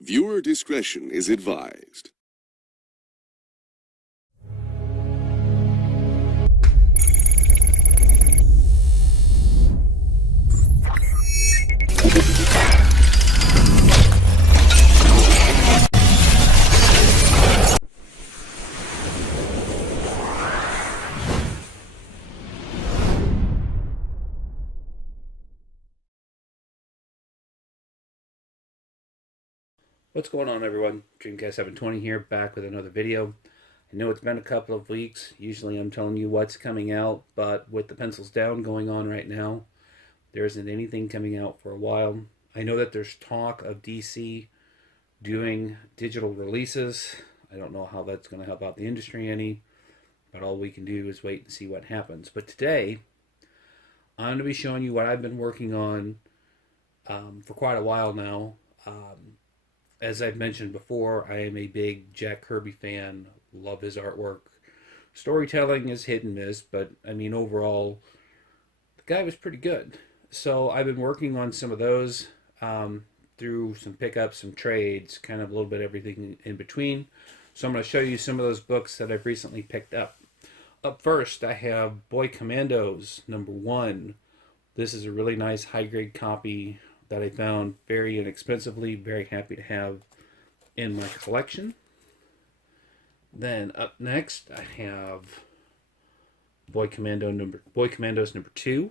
Viewer discretion is advised. What's going on, everyone? Dreamcast 720 here, back with another video. I know it's been a couple of weeks. Usually I'm telling you what's coming out, but with the pencils down going on right now, there isn't anything coming out for a while. I know that there's talk of DC doing digital releases. I don't know how that's going to help out the industry any, but all we can do is wait and see what happens. But today, I'm going to be showing you what I've been working on for quite a while now. As I've mentioned before, I am a big Jack Kirby fan. Love his artwork. Storytelling is hit and miss, but I mean, overall, the guy was pretty good. So I've been working on some of those through some pickups, some trades, kind of a little bit everything in between. So I'm going to show you some of those books that I've recently picked up. Up first, I have Boy Commandos #1. This is a really nice high-grade copy that I found very inexpensively. Very happy to have in my collection. Then up next, I have Boy Commandos #2.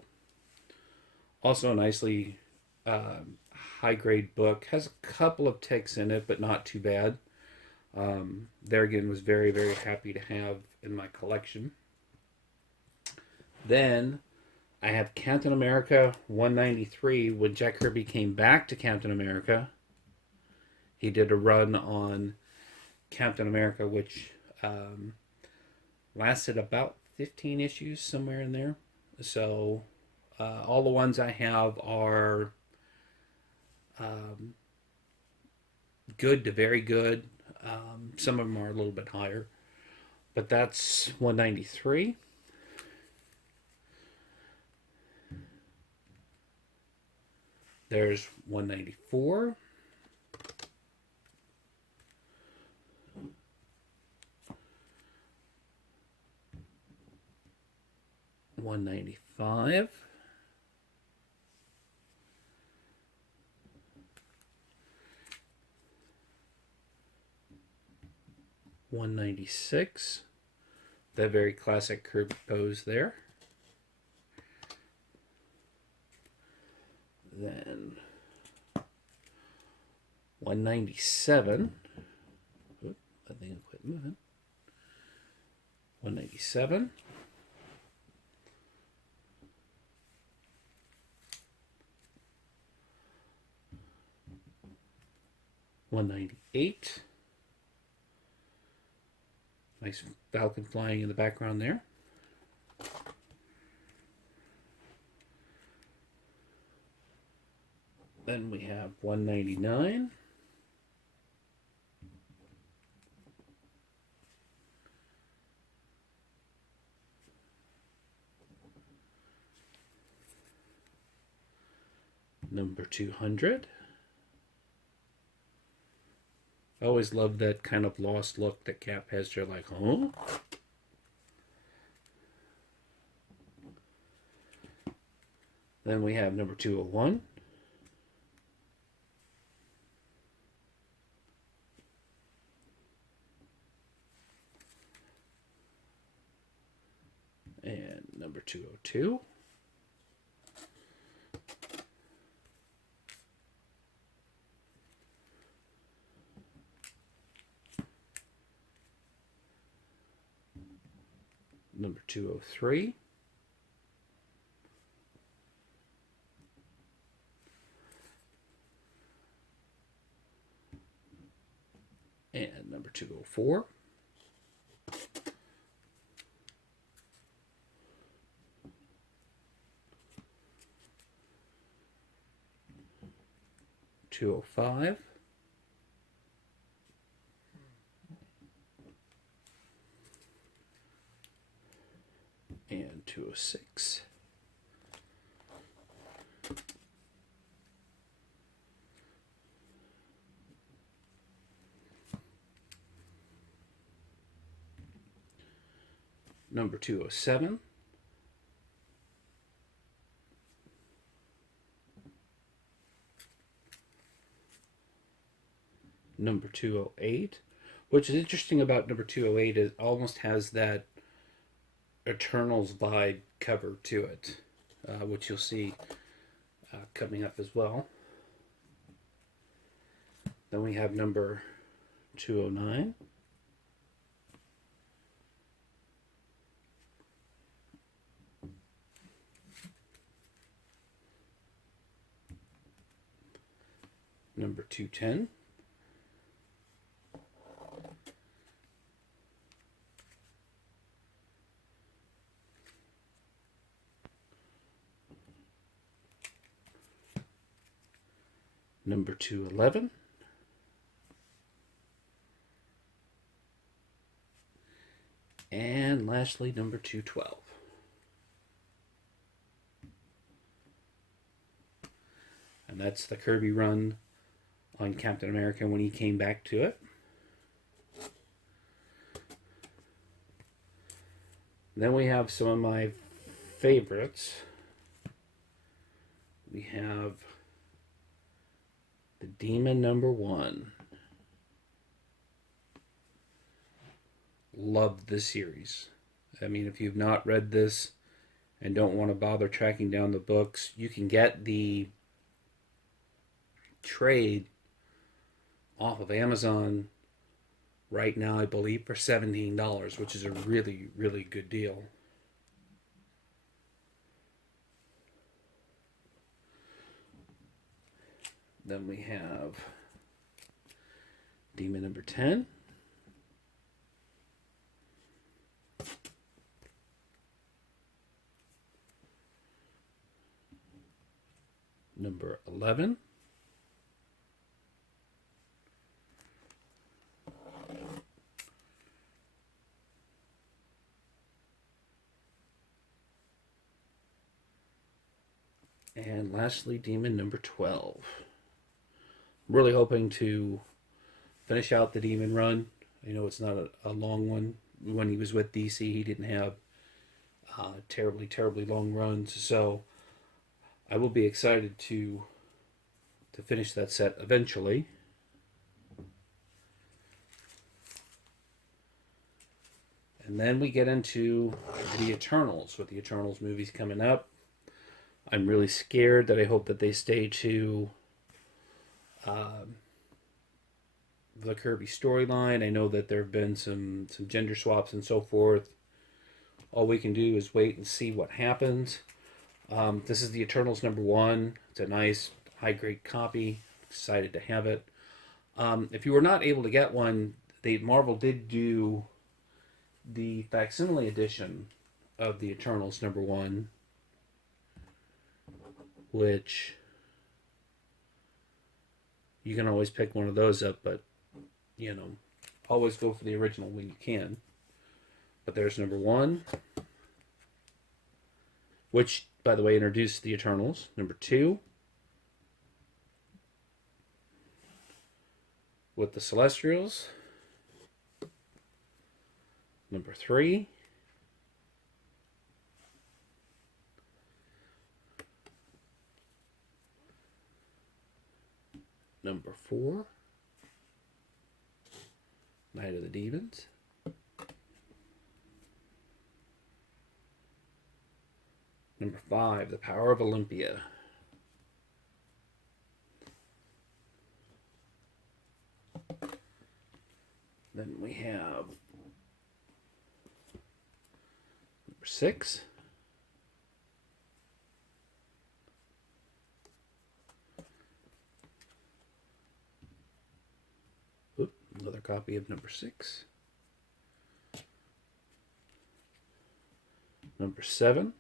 Also a nicely high-grade book. Has a couple of ticks in it, but not too bad. There again, was very, very happy to have in my collection. Then I have Captain America 193. When Jack Kirby came back to Captain America, he did a run on Captain America, which lasted about 15 issues, somewhere in there. So all the ones I have are good to very good. Some of them are a little bit higher. But that's 193. There's 194. $195. $196. That very classic Kirby pose there. Then 197. Oop, that thing quit moving. 197. $198. Nice falcon flying in the background there. Then we have 199. Number 200. I always love that kind of lost look that Cap has. They're like, huh? Then we have number 201. And number 202. Number 203. And number 204. $205. And 206. number 207, number 208, which is interesting about number 208 is it almost has that Eternals vibe cover to it, which you'll see coming up as well. Then we have number 209. Number 210. Number 211. And lastly, number 212. And that's the Kirby run on Captain America when he came back to it. Then we have some of my favorites. We have the Demon number 1. Loved this series. I mean, if you've not read this and don't want to bother tracking down the books, you can get the trade off of Amazon right now, I believe, for $17, which is a really, really good deal. Then we have Demon number 10. Number 11. And lastly, Demon number 12. I'm really hoping to finish out the Demon run. I know it's not a long one. When he was with DC, he didn't have terribly, terribly long runs. So I will be excited to finish that set eventually. And then we get into the Eternals, with the Eternals movies coming up. I'm really scared that I hope that they stay to the Kirby storyline. I know that there have been some gender swaps and so forth. All we can do is wait and see what happens. This is the Eternals number 1. It's a nice high-grade copy. Excited to have it. If you were not able to get one, Marvel did do the facsimile edition of the Eternals number 1, which you can always pick one of those up, but you know, always go for the original when you can. But there's number 1, which, by the way, introduced the Eternals. Number 2, with the Celestials. Number 3, number 4, Night of the Demons. Number 5, The Power of Olympia. Then we have number 6, another copy of number 6. Number 7.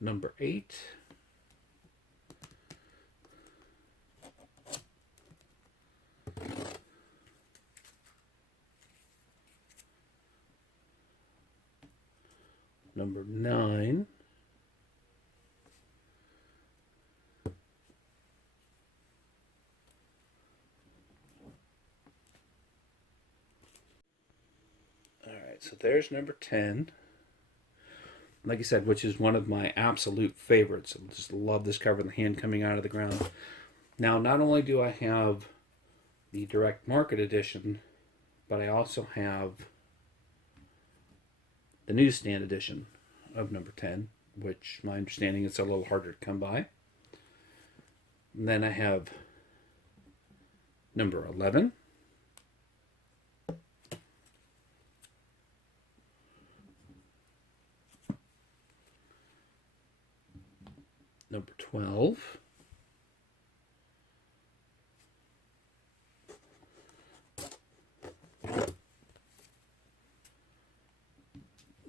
Number 8. Number 9. Alright, so there's number 10. Like I said, which is one of my absolute favorites. I just love this cover and the hand coming out of the ground. Now, not only do I have the direct market edition, but I also have the newsstand edition of number 10, which my understanding is a little harder to come by. And then I have number 11. Number 12.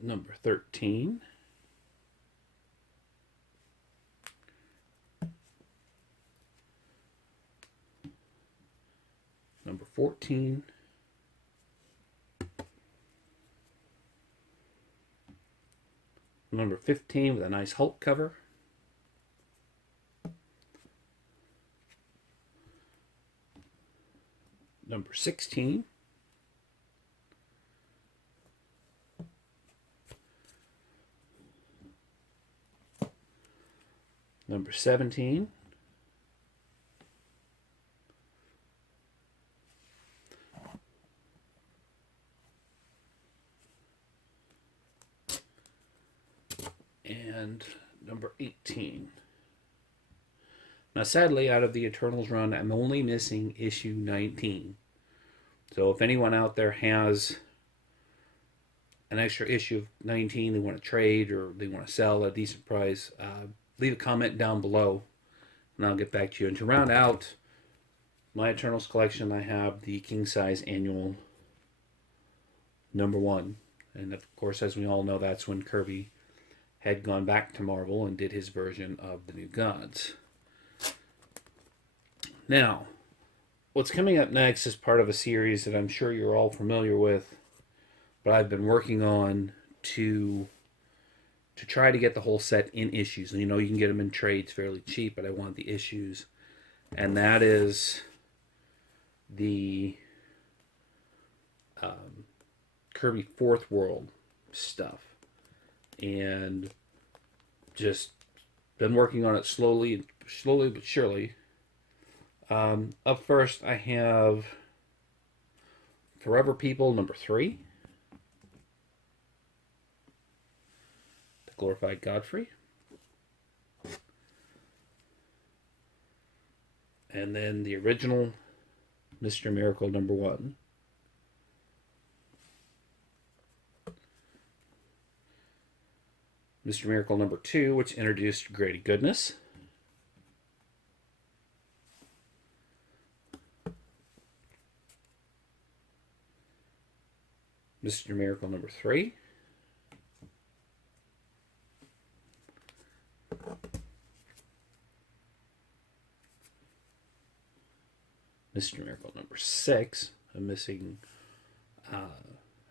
Number 13. Number 14. Number 15 with a nice Hulk cover. Number 16. Number 17. And number 18. Now, sadly, out of the Eternals run, I'm only missing issue 19. So if anyone out there has an extra issue of 19 they want to trade or they want to sell at a decent price, leave a comment down below and I'll get back to you. And to round out my Eternals collection, I have the king size annual number 1. And of course, as we all know, that's when Kirby had gone back to Marvel and did his version of the New Gods. Now, what's coming up next is part of a series that I'm sure you're all familiar with, but I've been working on to try to get the whole set in issues. And you know, you can get them in trades fairly cheap, but I want the issues. And that is the Kirby Fourth World stuff. And just been working on it slowly but surely. Up first, I have Forever People number 3. The Glorified Godfrey. And then the original Mr. Miracle number 1. Mr. Miracle number 2, which introduced Grady Goodness. Mr. Miracle number 3. Mr. Miracle number 6. I'm missing,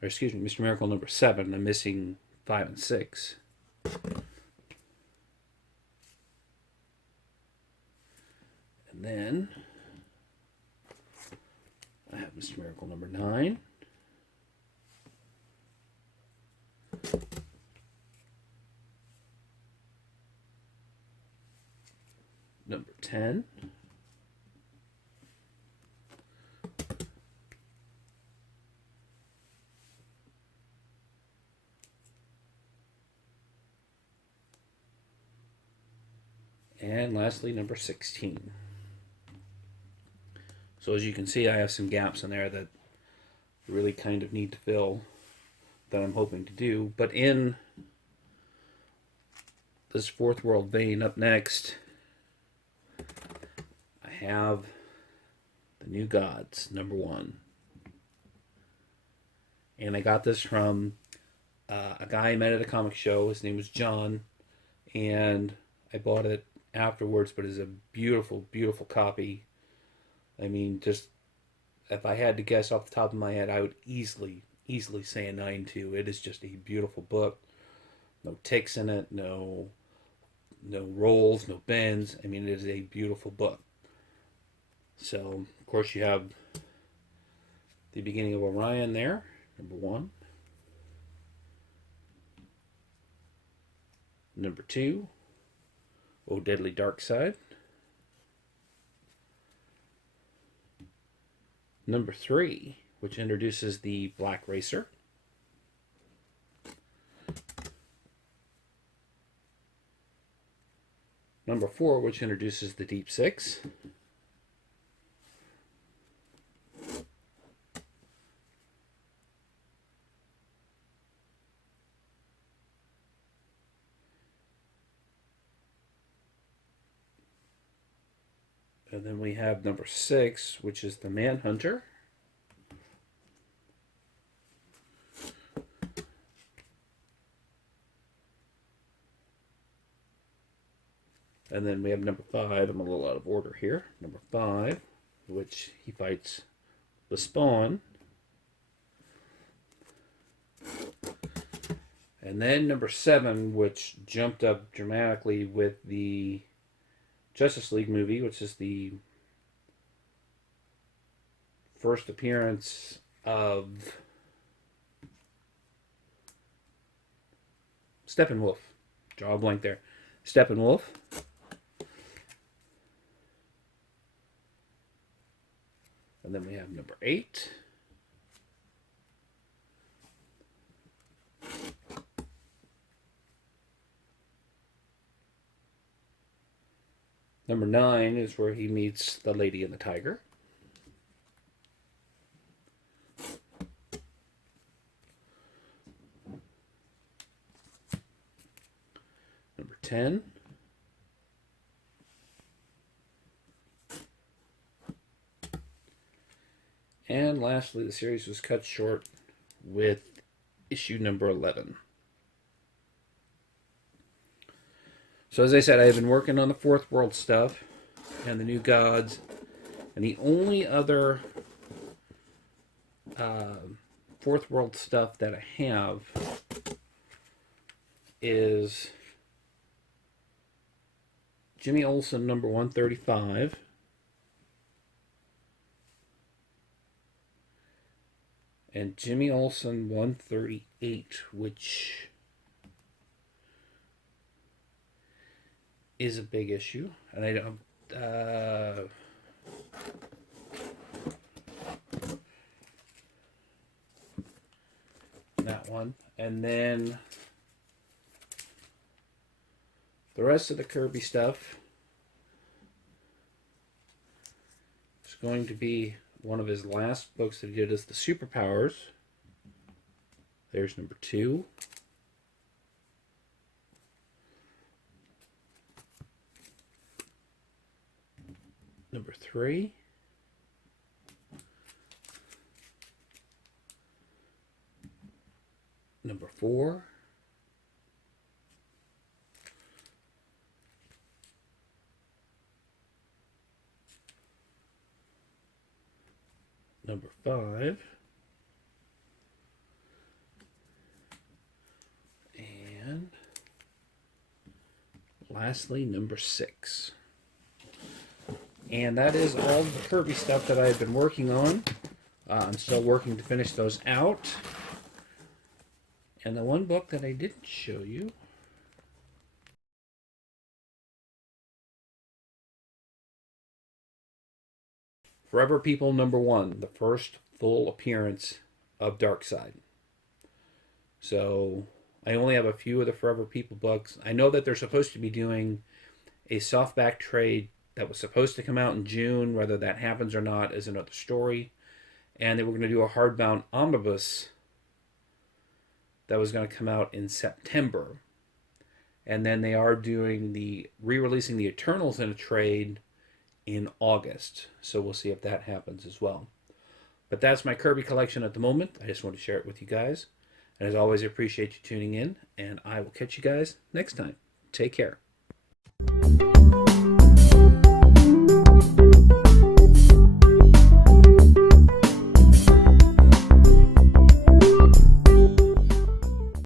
Mr. Miracle number 7. I'm missing 5 and 6. And then I have Mr. Miracle number 9. Number 10. And lastly, number 16. So as you can see, I have some gaps in there that I really kind of need to fill, that I'm hoping to do. But in this Fourth World vein, up next, I have the New Gods, number 1. And I got this from a guy I met at a comic show. His name was John. And I bought it afterwards, but it's a beautiful, beautiful copy. I mean, just if I had to guess off the top of my head, I would easily say a 9.2. It is just a beautiful book. No ticks in it, no rolls, no bends. I mean, it is a beautiful book. So, of course, you have the beginning of Orion there, number 1. Number 2, Oh Deadly Dark Side. Number 3, which introduces the Black Racer. Number 4, which introduces the Deep Six. And then we have number 6, which is the Manhunter. And then we have number 5. I'm a little out of order here. Number 5, which he fights the Spawn. And then number 7, which jumped up dramatically with the Justice League movie, which is the first appearance of Steppenwolf. Draw a blank there. Steppenwolf. And then we have number 8. Number 9 is where he meets the Lady and the Tiger. Number 10. And lastly, the series was cut short with issue number 11. So as I said, I have been working on the Fourth World stuff and the New Gods. And the only other Fourth World stuff that I have is Jimmy Olsen number 135. And Jimmy Olsen 138, which is a big issue. And I don't... that one. And then the rest of the Kirby stuff is going to be one of his last books that he did is the Superpowers. There's number 2. Number 3. Number 4. Number 5. And lastly, number 6. And that is all the Kirby stuff that I've been working on. I'm still working to finish those out. And the one book that I didn't show you Forever People number 1, the first full appearance of Darkseid. So I only have a few of the Forever People books. I know that they're supposed to be doing a softback trade that was supposed to come out in June. Whether that happens or not is another story. And they were going to do a hardbound omnibus that was going to come out in September. And then they are doing the re-releasing the Eternals in a trade in August. So we'll see if that happens as well. But that's my Kirby collection at the moment. I just want to share it with you guys. And as always, I appreciate you tuning in. And I will catch you guys next time. Take care.